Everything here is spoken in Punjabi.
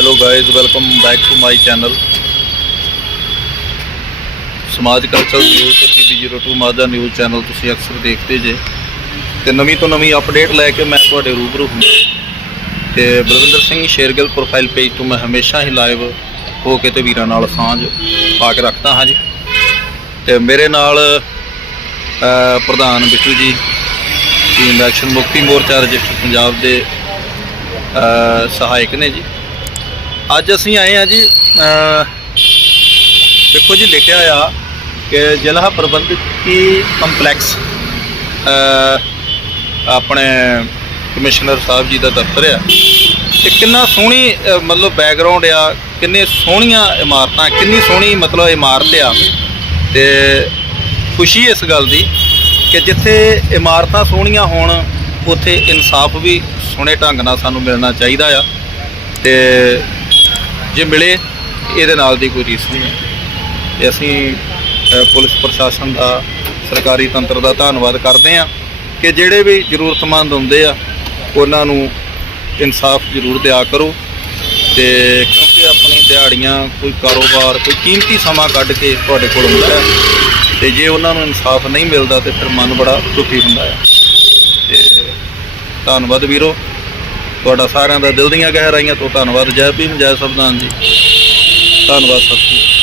Hello guys welcome back to my channel Samaj Culture News ਤੇ ਪੀਬੀ02 ਮਾਦਾ ਨਿਊਜ਼ ਚੈਨਲ ਤੁਸੀਂ ਅਕਸਰ ਦੇਖਦੇ ਜੇ। ਤੇ ਨਵੀਂ ਤੋਂ ਨਵੀਂ ਅਪਡੇਟ ਲੈ ਕੇ ਮੈਂ ਤੁਹਾਡੇ ਰੂਬਰੂ ਹਾਂ। ਤੇ ਬਲਵਿੰਦਰ ਸਿੰਘ ਸ਼ੇਰਗਿਲ ਪ੍ਰੋਫਾਈਲ ਪੇਜ ਤੋਂ ਮੈਂ ਹਮੇਸ਼ਾ ਹੀ ਲਾਈਵ ਹੋ ਕੇ ਤੇ ਵੀਰਾਂ ਨਾਲ ਸਾਂਝ ਪਾ ਕੇ ਰੱਖਦਾ ਹਾਂ ਜੀ। ਤੇ ਮੇਰੇ ਨਾਲ ਪ੍ਰਧਾਨ ਬਿੱਟੂ ਜੀ ਟੀਮ ਐਕਸ਼ਨ ਮੁਕਤੀ ਮੋਰਚਾ ਰਜਿਸਟਰ ਪੰਜਾਬ ਦੇ ਸਹਾਇਕ ਨੇ ਜੀ। ਅੱਜ ਅਸੀਂ ਆਏ ਆ ਜੀ ਦੇਖੋ ਜੀ, ਲਿਖਿਆ ਆ ਕਿ ਜ਼ਿਲ੍ਹਾ ਪ੍ਰਬੰਧਕੀ ਕੰਪਲੈਕਸ ਆਪਣੇ ਕਮਿਸ਼ਨਰ ਸਾਹਿਬ ਜੀ ਦਾ ਦਫ਼ਤਰ ਆ। ਤੇ ਕਿੰਨਾ ਸੋਹਣੀ ਮਤਲਬ ਬੈਕਗ੍ਰਾਉਂਡ ਆ, ਕਿੰਨੇ ਸੋਹਣੀਆਂ ਇਮਾਰਤਾਂ, ਕਿੰਨੀ ਸੋਹਣੀ ਮਤਲਬ ਇਮਾਰਤ ਆ। ਤੇ ਖੁਸ਼ੀ ਇਸ ਗੱਲ ਦੀ ਕਿ ਜਿੱਥੇ ਇਮਾਰਤਾਂ ਸੋਹਣੀਆਂ ਹੋਣ, ਉੱਥੇ ਇਨਸਾਫ ਵੀ ਸੋਹਣੇ ਢੰਗ ਨਾਲ ਸਾਨੂੰ ਮਿਲਣਾ ਚਾਹੀਦਾ ਆ। ਤੇ ਜੇ ਮਿਲੇ, ਇਹਦੇ ਨਾਲ ਦੀ ਕੋਈ ਰੀਸ ਨਹੀਂ ਹੈ। ਤੇ ਅਸੀਂ ਪੁਲਿਸ ਪ੍ਰਸ਼ਾਸਨ ਦਾ, ਸਰਕਾਰੀ ਤੰਤਰ ਦਾ ਧੰਨਵਾਦ ਕਰਦੇ ਹਾਂ ਕਿ ਜਿਹੜੇ ਵੀ ਜ਼ਰੂਰਤਮੰਦ ਹੁੰਦੇ ਆ, ਉਹਨਾਂ ਨੂੰ ਇਨਸਾਫ ਜ਼ਰੂਰ ਦਿਆ ਕਰੋ। ਤੇ ਕਿਉਂਕਿ ਆਪਣੀ ਦਿਹਾੜੀਆਂ, ਕੋਈ ਕਾਰੋਬਾਰ, ਕੋਈ ਕੀਮਤੀ ਸਮਾਂ ਕੱਢ ਕੇ ਤੁਹਾਡੇ ਕੋਲ ਹੁੰਦਾ ਹੈ, ਤੇ ਜੇ ਉਹਨਾਂ ਨੂੰ ਇਨਸਾਫ ਨਹੀਂ ਮਿਲਦਾ, ਤੇ ਫਿਰ ਮਨ ਬੜਾ ਦੁਖੀ ਹੁੰਦਾ ਹੈ। ਤੇ ਧੰਨਵਾਦ ਵੀਰੋ। ਤੁਹਾਡਾ ਸਾਰਿਆਂ ਦਾ ਦਿਲ ਦੀਆਂ ਗਹਿਰਾਈਆਂ ਤੋਂ ਧੰਨਵਾਦ, ਜੈ ਭੀਮ, ਜੈ ਸੰਵਿਧਾਨ ਜੀ। ਧੰਨਵਾਦ ਸਤਿ ਸ਼੍ਰੀ ਅਕਾਲ